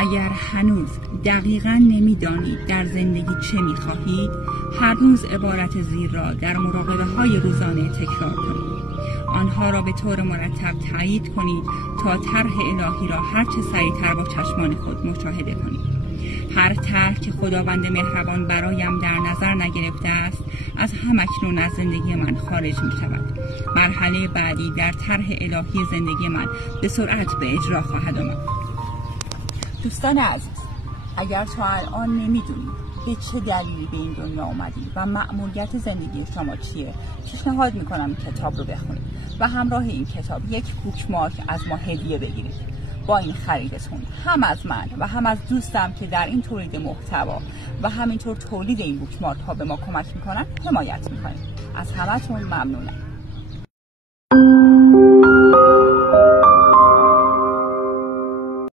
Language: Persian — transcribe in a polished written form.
اگر هنوز دقیقاً نمی‌دانید در زندگی چه می‌خواهید، هر روز عبارت زیر را در مراقبه‌های روزانه تکرار کنید. آنها را به طور مرتب تایید کنید تا طرح الهی را هر چه سریعتر با چشمان خود مشاهده کنید. هر طرح که خداوند مهربان برایم در نظر نگرفته است، از همکنون از زندگی من خارج می شود. مرحله بعدی در طرح الهی زندگی من به سرعت به اجرا خواهد آمد. دوستان عزیز، اگر تا الان نمیدونید به چه دلیلی به این دنیا اومدید و مأموریت زندگی شما چیه، پیشنهاد میکنم این کتاب رو بخونید و همراه این کتاب یک بوکمارک از ما هدیه بگیرید. با این خریدتون هم از من و هم از دوستم که در این تولید محتوا و همینطور تولید این بوکمارک ها به ما کمک میکنن حمایت میکنید. از همتون ممنونم.